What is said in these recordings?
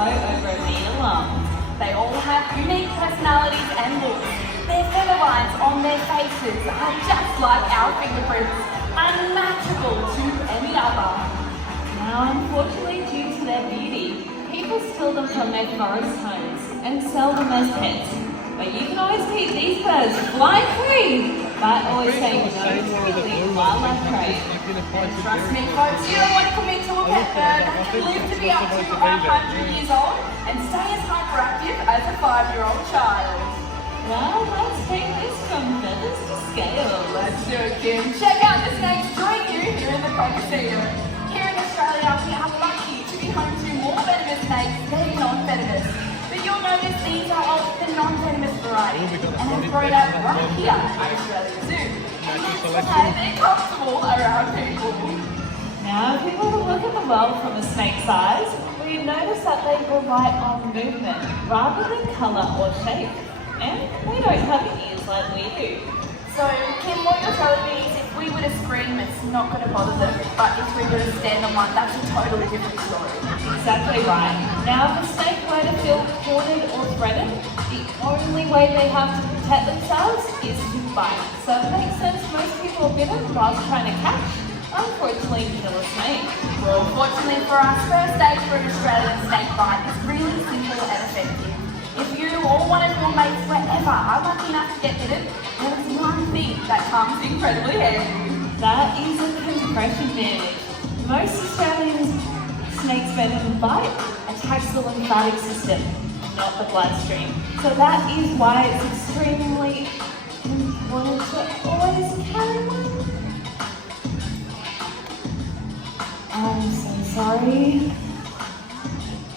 grow over a metre long. They all have unique personalities and looks. Their feather lines on their faces are just like our fingerprints, unmatchable to any other. Now, unfortunately, due to their beauty, people steal them from their forest homes and sell them as pets. But you can always keep these birds fly free by always saying no to illegal wildlife trade. And trust me, folks, you don't want to commit to a pet bird that can live to be up to 100 years old and stay as hyperactive as a 5-year-old child. Well, let's take this from feathers to scale. Let's do it, Kim. Check out the snakes join you here in the Colosseum. Here in Australia, we are lucky to be home to more venomous snakes than non-venomous. But you'll notice these are of the non-venomous variety and have grown up right here at Australia Zoo. And that's why they're comfortable around people. Now, if we want to look at the world from a snake's eyes, we notice that they rely on movement rather than colour or shape. And they don't have ears like we do. So, Kim, what you're telling me is if we were to scream, it's not going to bother them. But if we were to stand on one, that's a totally different story. Exactly right. Now, if a snake were to feel cornered or threatened, the only way they have to protect themselves is to bite. So it makes sense most people are bitten whilst trying to catch, unfortunately, kill a snake. Well, fortunately for us, first aid for an Australian snake bite is really simple and effective. If you or one of your mates wherever are lucky enough to get bitten, there is one thing that comes incredibly handy. That is a compression bandage. Most Australian snakes' venom bite attacks the lymphatic system, not the bloodstream. So that is why it's extremely important to always carry one. I'm so sorry.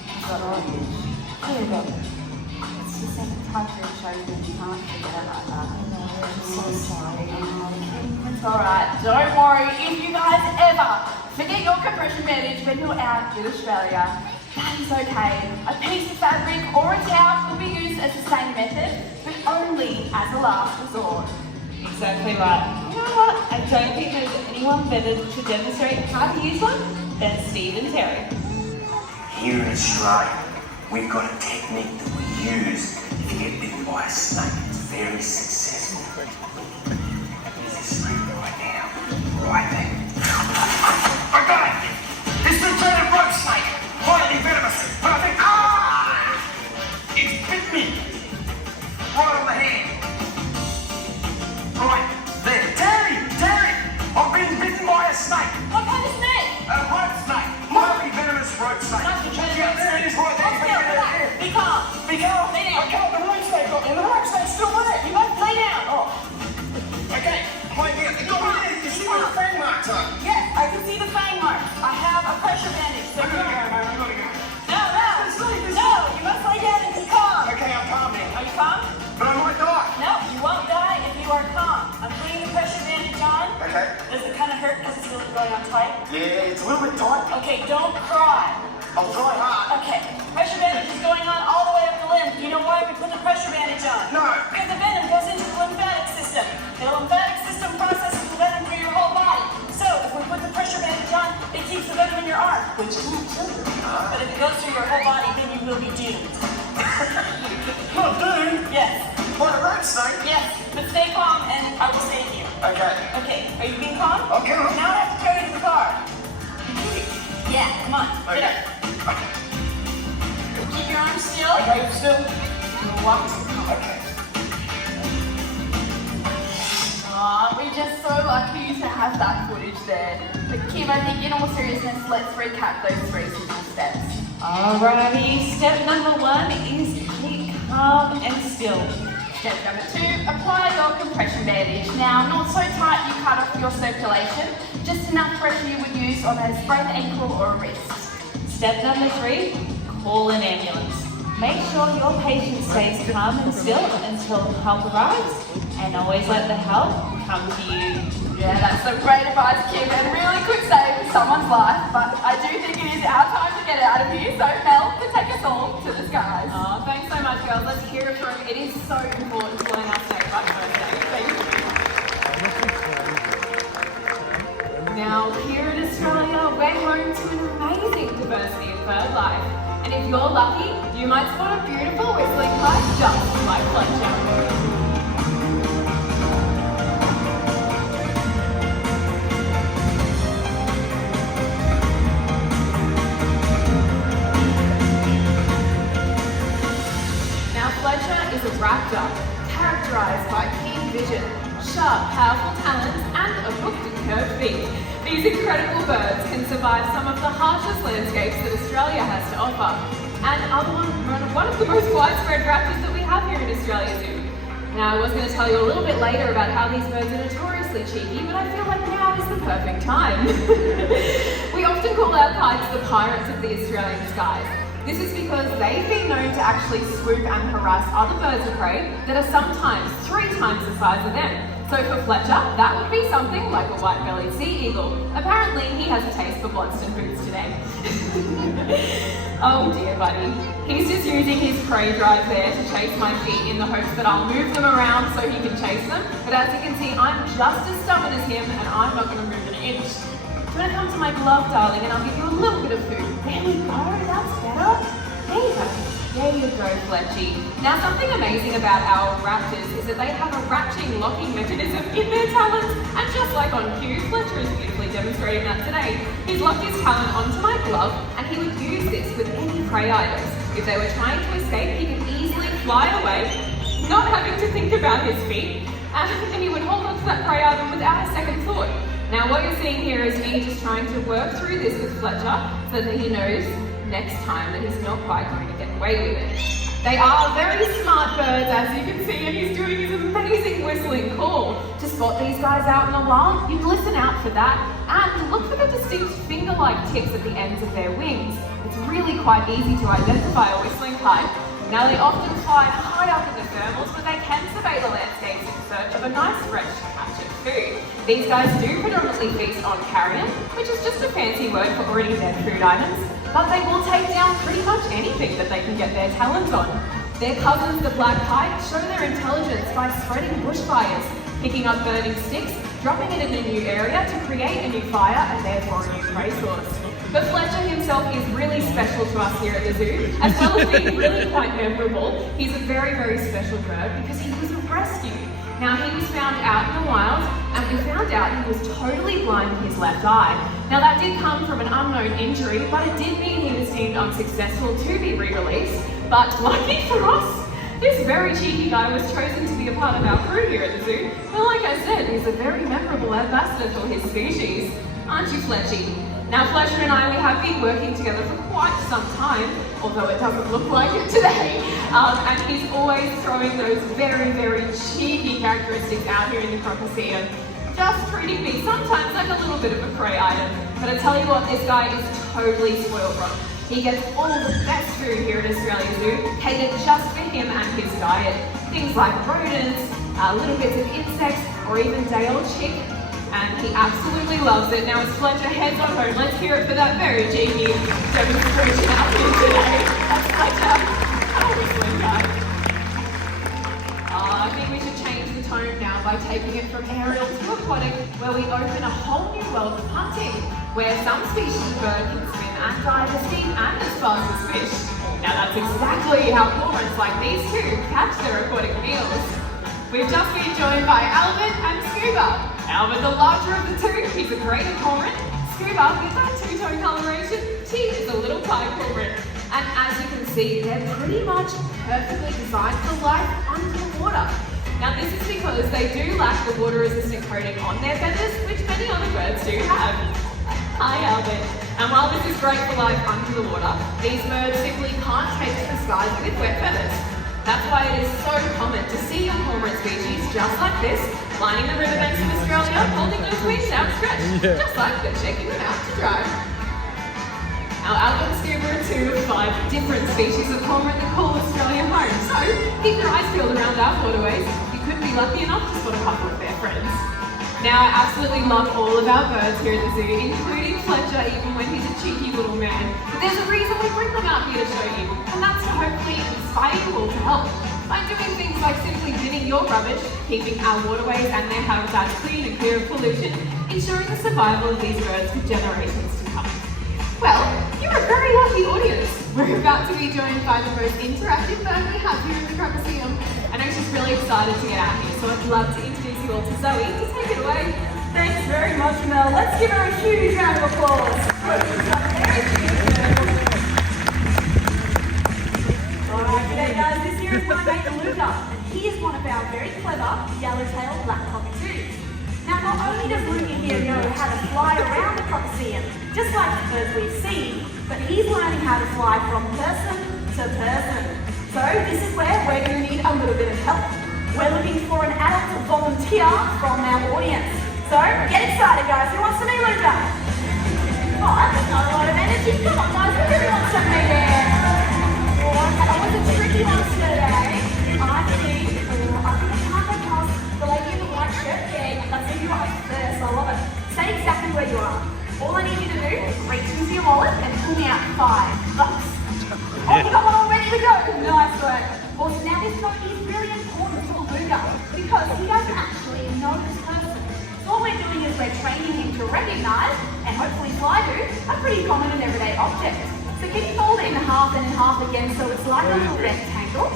I've got all you. Here we go. It's just like a touch and show you that you can't forget it like that. I know, I'm so sorry. It's alright, don't worry. If you guys ever forget your compression bandage when you're out in Australia, that is okay. A piece of fabric or a towel could be used as the same method, but only as a last resort. Exactly right. You know what? I don't think there's anyone better to demonstrate how to use one than Steve and Terry. Here in Australia, we've got a technique that we use if you get bitten by a snake. It's very successful. Here's this snake right now. Right there. I got it! It's the dreaded rope snake. Highly venomous. But I think, it's bit me. Right on the hand. Right there. Terry! I've been bitten by a snake. What kind of snake? A rope snake. Highly venomous rope snake. Yeah, there it is right there. Be calm. Be calm. Lay down. I can't. The rope snake got me. And the rope snake's still there. You must lay down. Oh. Okay. Lay down. You see where the fang marks are? Yes, I can see the fang marks. I have a pressure bandage. So I'm gonna go, man. I'm gonna go. No, you must lay down and be calm. Okay, I'm calm now. Are you calm? But I might die. No, you won't die if you are calm. I'm putting the pressure bandage on. Okay. Does it kind of hurt because it's really going on tight? Yeah, it's a little bit tight. Okay, don't cry. I'll try hard. Okay, pressure bandage is going on all the way up the limb. Do you know why we put the pressure bandage on? No. Because the venom goes into the lymphatic system. The lymphatic system processes the venom through your whole body. So if we put the pressure bandage on, it keeps the venom in your arm, which is not true. But if it goes through your whole body, then you will be doomed. Not doomed. Yes. By a rope snake? Yes. But stay calm and I will save you. Okay. Okay, are you being calm? I'm calm. Now I have to carry you to the car. Yeah, come on. Okay. Get up. Keep your arms still. Okay, still. You'll walk to the car. Okay. Aw, we're just so lucky to have that footage there. But Kim, I think in all seriousness, let's recap those 3 simple steps. Alrighty, step number 1 is keep calm and still. Step number 2, apply your compression bandage. Now, not so tight you cut off your circulation, just enough pressure you would use on a sprained ankle or a wrist. Step number 3, call an ambulance. Make sure your patient stays calm and still until help arrives, and always let the help come to you. Yeah, that's some great advice, Kim, and really could save someone's life, but I do think it is our time to get out of here, so Mel can take us all to the skies. Oh, thanks so much, girls. Let's hear it from. It is so important to learn our snake bite birthday. Thank you. Now, here in Australia, we're home to an amazing diversity of bird life. And And if you're lucky, you might spot a beautiful whistling kite just like Fletcher. Fletcher is a raptor, characterised by keen vision, sharp, powerful talons, and a hooked and curved beak. These incredible birds can survive some of the harshest landscapes that Australia has to offer, and are one of the most widespread raptors that we have here in Australia Zoo. Now, I was going to tell you a little bit later about how these birds are notoriously cheeky, but I feel like now is the perfect time. We often call our kites the pirates of the Australian skies. This is because they've been known to actually swoop and harass other birds of prey that are sometimes 3 times the size of them. So for Fletcher, that would be something like a white-bellied sea eagle. Apparently, he has a taste for Blunstone boots today. Oh dear, buddy. He's just using his prey drive there to chase my feet in the hopes that I'll move them around so he can chase them. But as you can see, I'm just as stubborn as him, and I'm not going to move an inch. Do you want to come to my glove, darling, and I'll give you a little bit of food? There we go, that's better. There you go. There you go, Fletchy. Now, something amazing about our raptors is that they have a ratcheting locking mechanism in their talons, and just like on cue, Fletcher is beautifully demonstrating that today. He's locked his talon onto my glove, and he would use this with any prey items. If they were trying to escape, he could easily fly away, not having to think about his feet, and he would hold onto that prey item without a second thought. Now what you're seeing here is me just trying to work through this with Fletcher so that he knows next time that he's not quite going to get away with it. They are very smart birds, as you can see, and he's doing his amazing whistling call. To spot these guys out in the wild, you'd listen out for that and look for the distinct finger-like tips at the ends of their wings. It's really quite easy to identify a whistling kite. Now they often fly high up in the thermals, but they can survey the landscapes in search of a nice fresh patch of food. These guys do predominantly feast on carrion, which is just a fancy word for already dead food items, but they will take down pretty much anything that they can get their talons on. Their cousins, the black kite, show their intelligence by spreading bushfires, picking up burning sticks, dropping it in a new area to create a new fire and therefore a new prey source. But Fletcher himself is really special to us here at the zoo. As well as being really quite memorable, he's a very, very special bird because he was a rescue. Now, he was found out in the wild, and we found out he was totally blind in his left eye. Now, that did come from an unknown injury, but it did mean he was deemed unsuccessful to be re-released. But lucky for us, this very cheeky guy was chosen to be a part of our crew here at the zoo. And like I said, he's a very memorable ambassador for his species. Aren't you, Fletchy? Now, Fletcher and I, we have been working together for quite some time, although it doesn't look like it today. And he's always throwing those very, very cheeky characteristics out here in the Crocodile, just treating me sometimes like a little bit of a prey item. But I tell you what, this guy is totally spoiled rotten. He gets all the best food here at Australia Zoo, catered just for him and his diet. Things like rodents, little bits of insects, or even day-old chick. And he absolutely loves it. Now, as Fletcher heads on home, let's hear it for that very cheeky demonstration out here today. That's Fletcher. Oh, whistling guy. I think we should change the tone now by taking it from aerial to aquatic, where we open a whole new world of hunting, where some species of bird can swim and dive as deep and as fast as fish. Now, that's exactly how cormorants like these two catch their aquatic meals. We've just been joined by Albert and Scuba. Albert, the larger of the two, he's a greater cormorant. Scuba, with that two-tone coloration, she is a little pied cormorant. And as you can see, they're pretty much perfectly designed for life under the water. Now, this is because they do lack the water-resistant coating on their feathers, which many other birds do have. Hi, Albert. And while this is great for life under the water, these birds simply can't take to the skies with wet feathers. That's why it is so common to see your cormorant species just like this, lining the riverbanks of Australia, holding those wings outstretched, just like they're checking them out to dry. Now, Albert and Scuba are two of 5 different species of cormorant that call Australia home, so keep your eyes peeled around our waterways. You could be lucky enough to spot a couple of their friends. Now, I absolutely love all of our birds here at the zoo, including Fletcher, even when he's a cheeky little man. But there's a reason we bring them out here to show you, and that's to hopefully inspire you all to help. By doing things like simply binning your rubbish, keeping our waterways and their habitats clean and clear of pollution, ensuring the survival of these birds for generations to come. Well, you're a very lucky audience. We're about to be joined by the most interactive bird we have here in the Crocodile, and I'm just really excited to get out here. So I'd love to introduce you all to Zoe. To take it away. Thanks very much, Mel. Let's give her a huge round of applause. Alright, g'day guys. This here is my mate Luca, and he is one of our very clever yellow-tailed black cockatoos. Now, not only does Luca here know how to fly around the Crocodile, just like the birds we've seen, but he's learning how to fly from person to person. So this is where we're going to need a little bit of help. We're looking for an adult volunteer from our audience. So get excited, guys. Who wants to meet Luca? Oh, that's not a lot of energy. Come on, guys. Who really wants to meet him? Oh, that was a tricky one today. I think I can't go past the lady in the white shirt. Yeah, that's who you are first. I love it. Stay exactly where you are. All I need you to do is reach into your wallet and pull me out $5. Oh, you got one all ready to go. Nice work. Well, now this note is really important for Luca because he doesn't actually know this person. So what we're doing is we're training him to recognise and hopefully fly to a pretty common and everyday object. So can you fold it in half and in half again so it's like a little rectangle?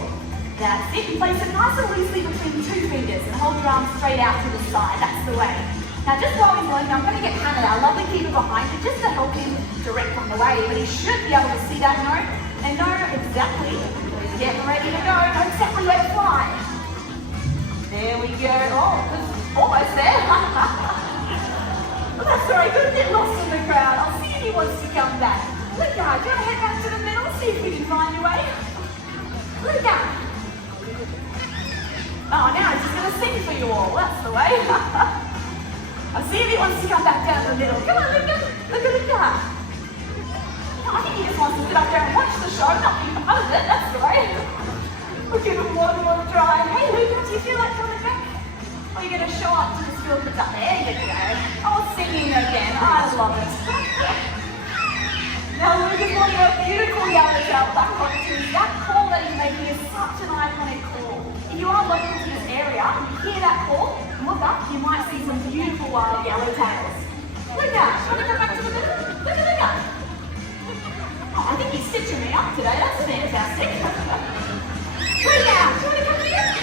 That's it. Place it nice and loosely between 2 fingers and hold your arms straight out to the side. That's the way. Now just while he's learning, I'm going to get Hannah, our lovely keeper behind you, just to help him direct from the way. But he should be able to see that note and know exactly where he's getting ready to go, know exactly where to fly. There we go. Oh, it's almost there. Well, that's all right. Got a bit lost in the crowd. I'll see if he wants to come back. Luca, do you want to head back to the middle, see if we can find your way? Luca. Oh, now he's just going to sing for you all. That's the way. I'll see if he wants to come back down the middle. Come on, Luca. Luca. No, I think he just wants to sit up there and watch the show, not be part of it. That's the way. We'll give him one more try. Hey, Luca, do you feel like coming back? Or are you going to show up to the school kids up there? You go. Oh, singing again. I love it. Now, Luca's one of our beautiful yellow-tailed black cockatoos. That call that he's making is such an iconic call. If you are local to this area and you hear that call, look up, you might see some beautiful wild yellowtails. Luca, want to go back to the middle? Luca. Oh, I think he's stitching me up today. That's fantastic. Luca, do you want to come here?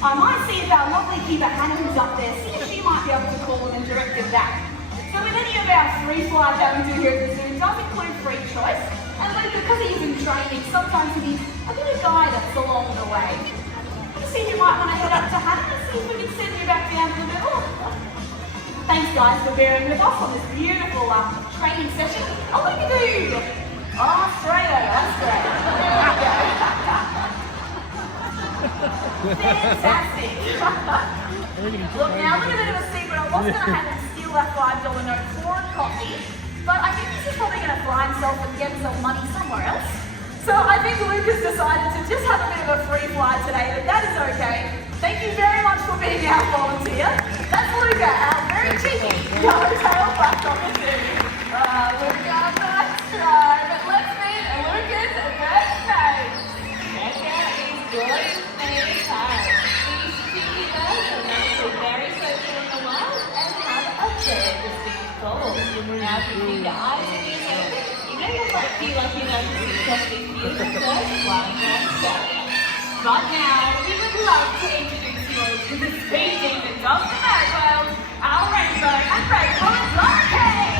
I might see if our lovely keeper Hannah, who's up there, see if she might be able to call him and direct him back. So with any of our free flies that we do here at the zoo, it does include free choice. And Luca, because he's in training, sometimes he needs a bit of guidance along the way. See if you might want to head up to Hannah and see if we can send you back down to the middle. Thanks guys for bearing with us on this beautiful training session. Oh, what do you do? Oh, straight over. That's great. There we go. Fantastic. Look, now look at a bit of a secret. I was going to have him steal that $5 note for a coffee, but I think he's just probably going to fly himself and get himself money somewhere else. So I think Luca's decided to just have a bit of a free fly today, but that is okay. Thank you very much for being our volunteer. That's Luca, our very cheeky yellow-tailed black cockatoo. Luca, nice try, but let's meet Luca's best mate. Luca is good many times. These cheeky birds are naturally very social in the wild and have a very distinct goal. Now if you keep your eyes on your head, you may feel like you know the success of these beautiful birds flying around Australia. But now, we would love to introduce you all to the speed demons of the Magwells, our rainbow and rainbow hurricane!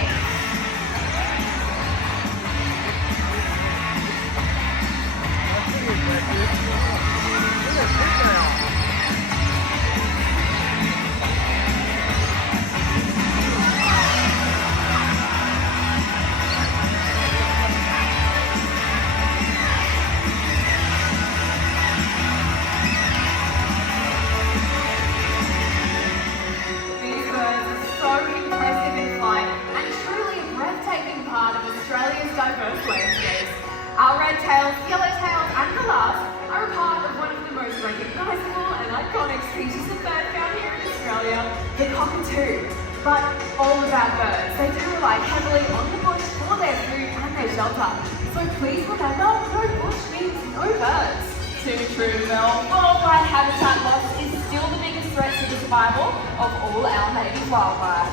Diverse landscapes. Our red-tailed, yellow-tailed and galahs are a part of one of the most recognisable and iconic species of bird found here in Australia, the cockatoo. But all of our birds, they do rely heavily on the bush for their food and their shelter. So please remember, no bush means no birds. Too true, Mel. Worldwide habitat loss is still the biggest threat to the survival of all our native wildlife.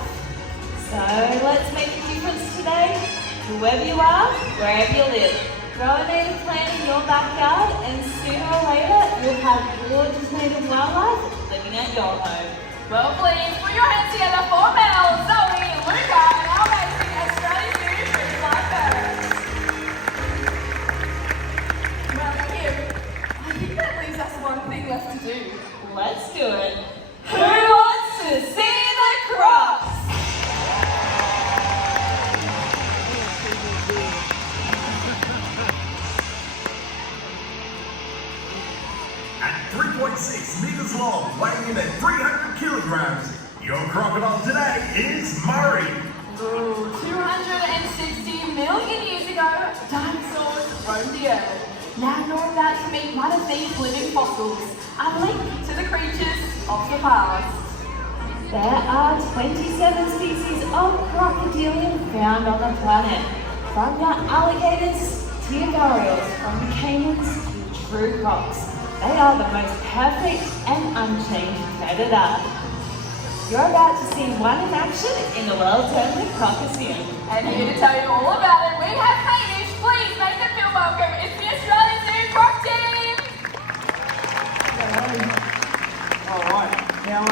So let's make a difference today. whoever you are, wherever you live. Grow a native plant in your backyard and sooner or later you'll have gorgeous native wildlife living at your home. Well, please put your hands together for Mel, Zoe, and Luca, and our amazing Australian Food Food Blackbird. Well, Kim, I think that leaves us one thing left to do. Let's do it. Who wants to see the crocs? At 3.6 meters long, weighing in at 300 kilograms, your crocodile today is Murray. Ooh, 260 million years ago, dinosaurs roamed the earth. Now you're about to meet one of these living fossils, a link to the creatures of the past. There are 27 species of crocodilian found on the planet, from your alligators to your gharials, from the caimans to true crocs. They are the most perfect and unchanged predator. You're about to see one in action in the world-famous Crocoseum. And here to tell you all about it, we have Hamish. Please make them feel welcome. It's the Australian Zoo Croc Team. Alright, now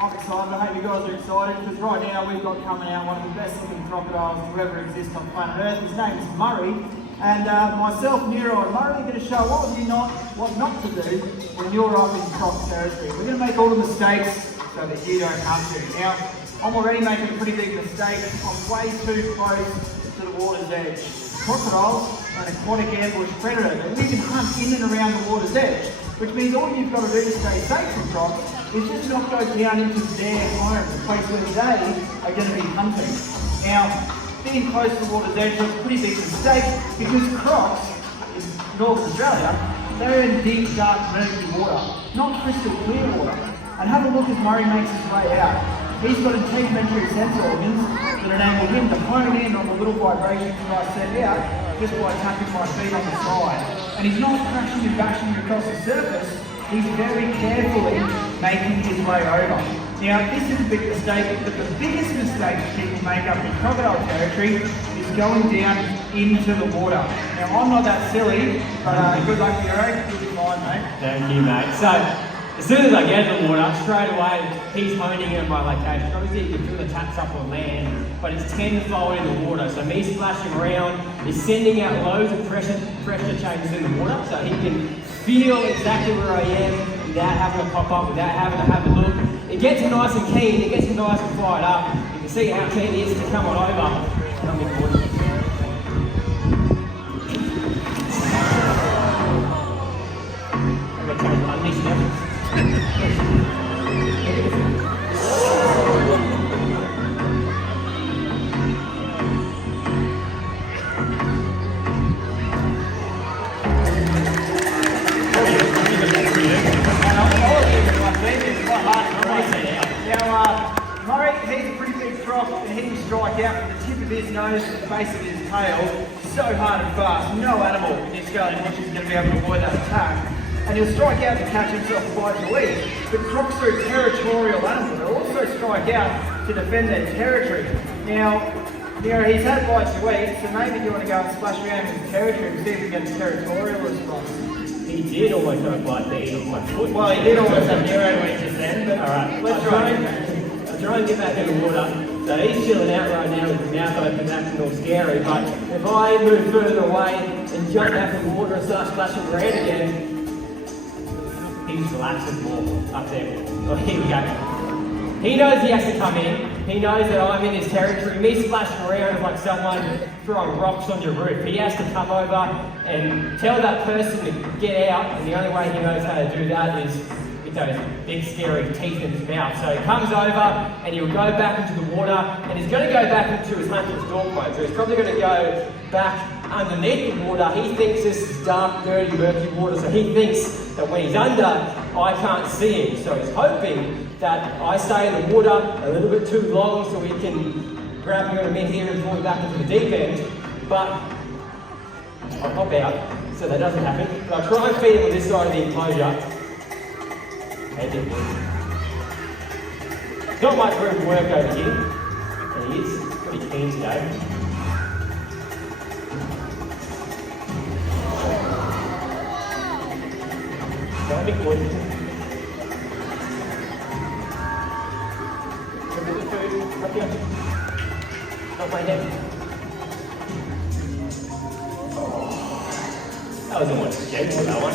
I'm excited, I hope you guys are excited because right now we've got coming out one of the best looking crocodiles to ever exist on planet Earth. His name is Murray, and myself, Nero and Murray are going to show what not to do when you're up in croc territory. We're going to make all the mistakes so that you don't have to. Now, I'm already making a pretty big mistake. I'm way too close to the water's edge. Crocodiles are an aquatic ambush predator that we can hunt in and around the water's edge, which means all you've got to do to stay safe from crocs is just not go down into their home, the place where they are going to be hunting. Now, being close to the water's edge is a pretty big mistake because crocs in Northern Australia, they're in deep, dark, murky water, not crystal clear water. And have a look as Murray makes his way out. He's got integumentary sense organs that enable him to hone in on the little vibrations that I send out just by tapping my feet on the side. And he's not crashing and bashing across the surface, he's very carefully making his way over. Now, this is a big mistake, but the biggest mistake that people make up in crocodile territory is going down into the water. Now, I'm not that silly, but good luck to you, Eric. You'll be fine, mate. Thank you, mate. So, as soon as I get in the water, straight away, he's honing in on my location. Obviously, you can feel the taps up on land, but it's tenfold in the water. So me splashing around is sending out loads of pressure changes in the water, so he can feel exactly where I am without having to pop up, without having to have a look. It gets him nice and keen, it gets him nice and fired up. You can see how keen he is to come on over. Come in, boy. I'm going to try to unleash them. Now, Murray, he's a pretty big croc and he can strike out from the tip of his nose to the base of his tail so hard and fast. No animal in Australian bush is going to be able to avoid that attack. And he'll strike out to catch himself a bite to eat. But crocs are a territorial animal. They'll also strike out to defend their territory. Now, he's had bites to eat, so maybe you want to go and splash around in his territory and see if he gets a territorial response. He did almost have a bite there, he my foot. Well, he did almost have Nero went just then, but Alright, let's try it. I'll try and get back in the water. So he's chilling out right now with his mouth open, acting all scary, but if I move further away and jump back in the water and start splashing around again, he's relaxing more up there. Oh, here we go. He knows he has to come in. He knows that I'm in his territory. Me splashing around is like someone throwing rocks on your roof. He has to come over and tell that person to get out, and the only way he knows how to do that is with those big scary teeth in his mouth. So he comes over and he'll go back into the water, and he's going to go back into his hunter's dog mode. So he's probably going to go back underneath the water. He thinks this is dark, dirty, murky water, so he thinks that when he's under, I can't see him. So he's hoping that I stay in the water a little bit too long so he can grab me on a mid here and pull me back into the deep end. But I'll pop out so that doesn't happen. But I'll try and feed him on this side of the enclosure. Not much room to work over here, and he is pretty keen today. on, big boy. Look at the food, up here. Not my head. That was almost gentle, that one.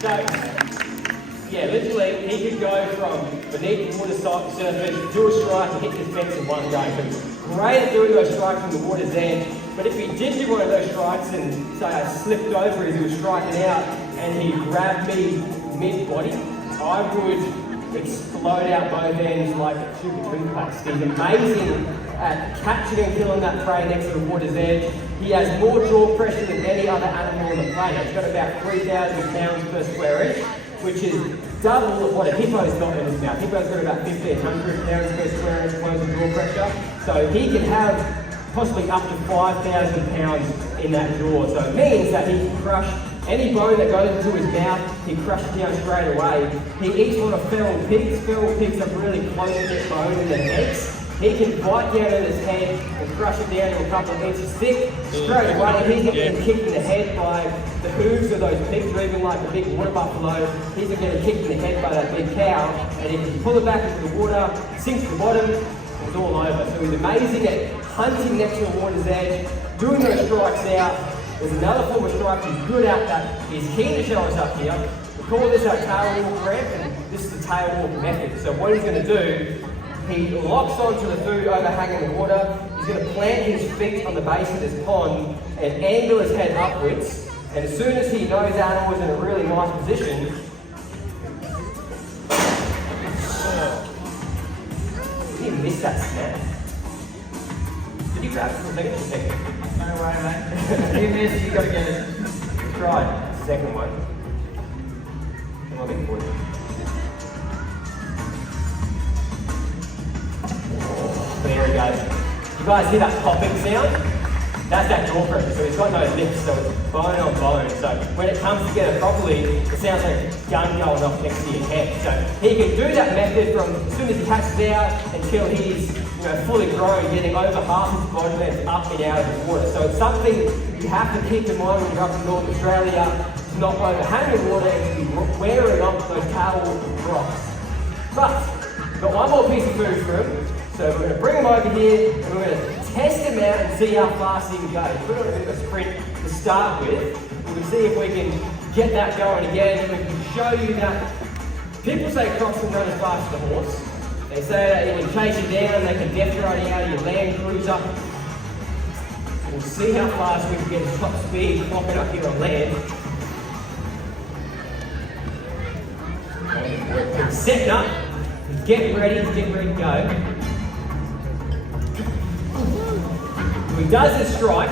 So, yeah, literally, he could go from beneath the water surface, do a strike, and hit this fence in one go. So great at doing those strikes from the water's edge, but if he did do one of those strikes and say I slipped over as he was striking out and he grabbed me mid-body, I would explode out both ends like a tube of toothpaste. He's amazing at catching and killing that prey next to the water's edge. He has more jaw pressure than any other animal on the planet. He's got about 3,000 pounds per square inch, which is double of what a hippo's got in his mouth. Hippo's got about 1,500 pounds per square inch close jaw pressure. So he can have possibly up to 5,000 pounds in that jaw. So it means that he can crush any bone that goes into his mouth, he crushes it down straight away. He eats a lot of feral pigs. Feral pigs have really close knit bone in their necks. He can bite down at his head and crush it down to a couple of inches thick straight away. He's getting kicked in the head by the hooves of those pigs, or even like a big water buffalo. He's getting kicked in the head by that big cow, and he can pull it back into the water, sink to the bottom, and it's all over. So he's amazing at hunting next to the water's edge, doing those strikes out. There's another form of strike he's good at that he's keen to show us up here. We call this our tail walk ramp, and this is the tail walk method. So what he's going to do, he locks onto the food overhanging the water. He's going to plant his feet on the base of this pond and angle his head upwards. And as soon as he knows the animal's in a really nice position, did he miss that snap? Did he grab it for a second? No way, mate. You missed, you got to get it. Try second one. Come on, big boy. There he goes. You guys hear that popping sound? That's that jaw pressure. So he's got no lips, so it's bone on bone. So when it comes together properly, it sounds like a gun going off next to your head. So he can do that method from as soon as he hatches out until he's fully grown, getting over half his body length up and out of the water. So it's something you have to keep in mind when you're up in North Australia, to not overhang the water and to be wearing off those tail rocks. But we've got one more piece of food for him. So we're going to bring him over here and we're going to test him out and see how fast he can go. Put on a bit of a sprint to start with. We can see if we can get that going again. We can show you that people say Crocs can run as fast as a horse. They say that you can chase you down, they can death ride you out of your Land Cruiser. We'll see how fast we can get his top speed clocking up here on land. Setting up, get ready to go. When he does his strike,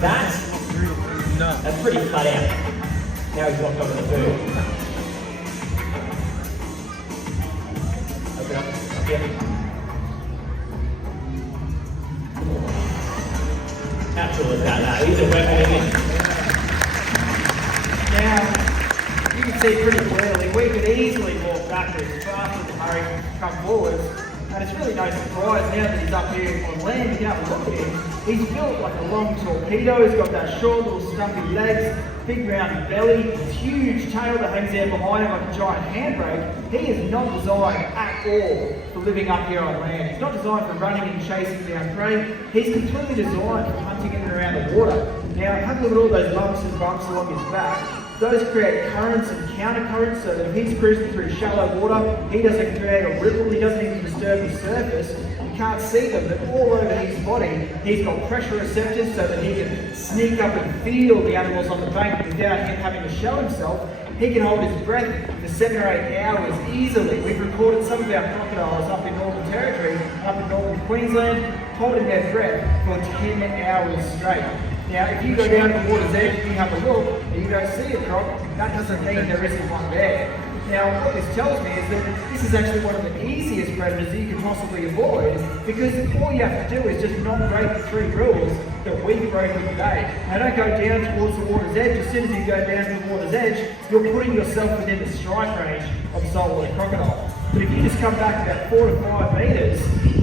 that's pretty flat out. Now he's locked onto the food. Open up here. How cool is that? He's a weapon, isn't he? Now, you can see pretty clearly, we could easily walk backwards faster than Murray come forwards. And it's really no surprise now that he's up here on land, you can have a look at him. He's built like a long torpedo, he's got that short little stumpy legs, big round belly, huge tail that hangs out behind him like a giant handbrake. He is not designed at all for living up here on land. He's not designed for running and chasing down prey. He's completely designed for hunting in and around the water. Now, have a look at all those lumps and bumps along his back. Those create currents and countercurrents, so that if he's cruising through shallow water, he doesn't create a ripple, he doesn't even disturb the surface. You can't see them, but all over his body, he's got pressure receptors so that he can sneak up and feel the animals on the bank without him having to show himself. He can hold his breath for 7 or 8 hours easily. We've recorded some of our crocodiles up in Northern Territory, up in Northern Queensland, holding their breath for 10 hours straight. Now, if you go down to the water's edge and you have a look and you don't see a croc, that doesn't mean there isn't one there. Now, what this tells me is that this is actually one of the easiest predators that you can possibly avoid, because all you have to do is just not break the 3 rules that we've broken today. Now, don't go down towards the water's edge. As soon as you go down to the water's edge, you're putting yourself within the strike range of saltwater crocodile. But if you just come back about 4 to 5 meters,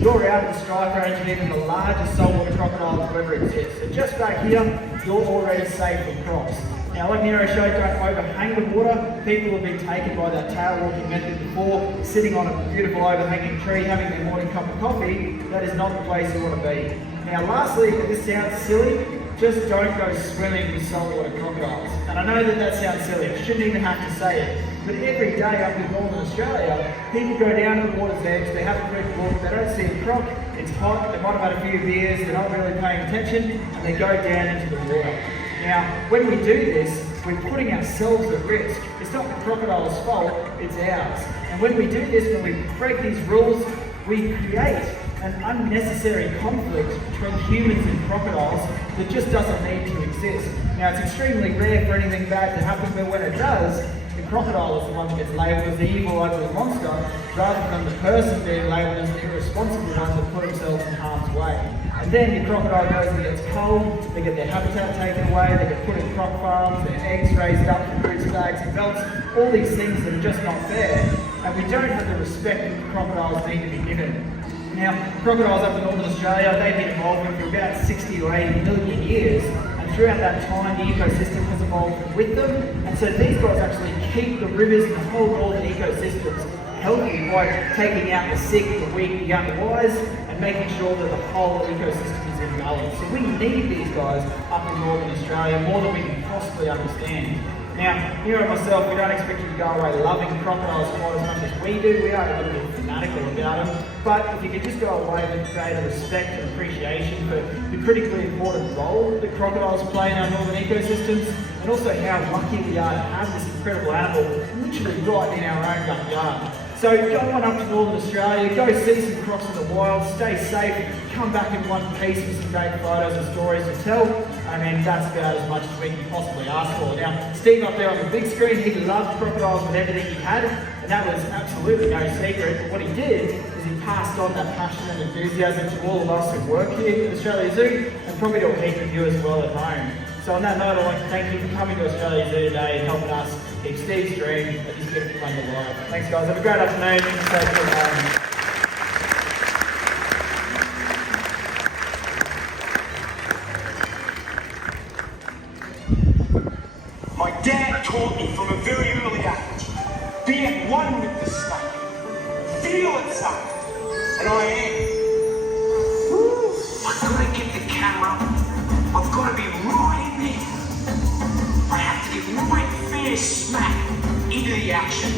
you're out at the strike range meeting the largest saltwater crocodile to ever exist. So just back here, you're already safe from crocs. Now, like Nero showed, don't overhang the water. People have been taken by that tail walking method before, sitting on a beautiful overhanging tree, having their morning cup of coffee. That is not the place you want to be. Now, lastly, if this sounds silly, just don't go swimming with saltwater crocodiles. And I know that sounds silly, I shouldn't even have to say it, but every day up in Northern Australia, people go down to the water's edge, they have a quick look, they don't see a croc, it's hot, they might have had a few beers, they're not really paying attention, and they go down into the water. Now, when we do this, we're putting ourselves at risk. It's not the crocodile's fault, it's ours. And when we do this, when we break these rules, we create an unnecessary conflict between humans and crocodiles that just doesn't need to exist. Now, it's extremely rare for anything bad to happen, but when it does, the crocodile is the one that gets labelled as the evil, ugly monster, rather than the person being labelled as the irresponsible one that put themselves in harm's way. And then the crocodile goes and gets cold, they get their habitat taken away, they get put in croc farms, their eggs raised up for fruit bags and belts, all these things that are just not fair, and we don't have the respect that crocodiles need to be given. Now, crocodiles up in Northern Australia, they've been evolving for about 60 or 80 million years, and throughout that time the ecosystem has evolved with them, and so these guys actually keep the rivers and the whole northern ecosystems healthy by taking out the sick, the weak, the young, the wise, and making sure that the whole ecosystem is in balance. So we need these guys up in Northern Australia more than we can possibly understand. Now, here and myself, we don't expect you to go away loving crocodiles quite as much as we do. We are a little bit fanatical about them. But if you could just go away with greater respect and appreciation for the critically important role that crocodiles play in our northern ecosystems, and also how lucky we are to have this incredible animal literally right in our own backyard. So go on up to Northern Australia, go see some crocs in the wild, stay safe, come back in one piece with some great photos and stories to tell. I mean, that's about as much as we can possibly ask for. Now, Steve up there on the big screen, he loved crocodiles with everything he had, and that was absolutely no secret. But what he did is he passed on that passion and enthusiasm to all of us who work here at Australia Zoo, and probably to a heap of you as well at home. So on that note, I'd like to thank you for coming to Australia Zoo today and helping us keep Steve's dream of this beautiful animal alive. Thanks guys, have a great afternoon and stay safe at home. My dad taught me from a very early age, be at one with the snake, feel its up, and I am. I've got to get the camera, I've got to be right in there. I have to give right fair smack into the action.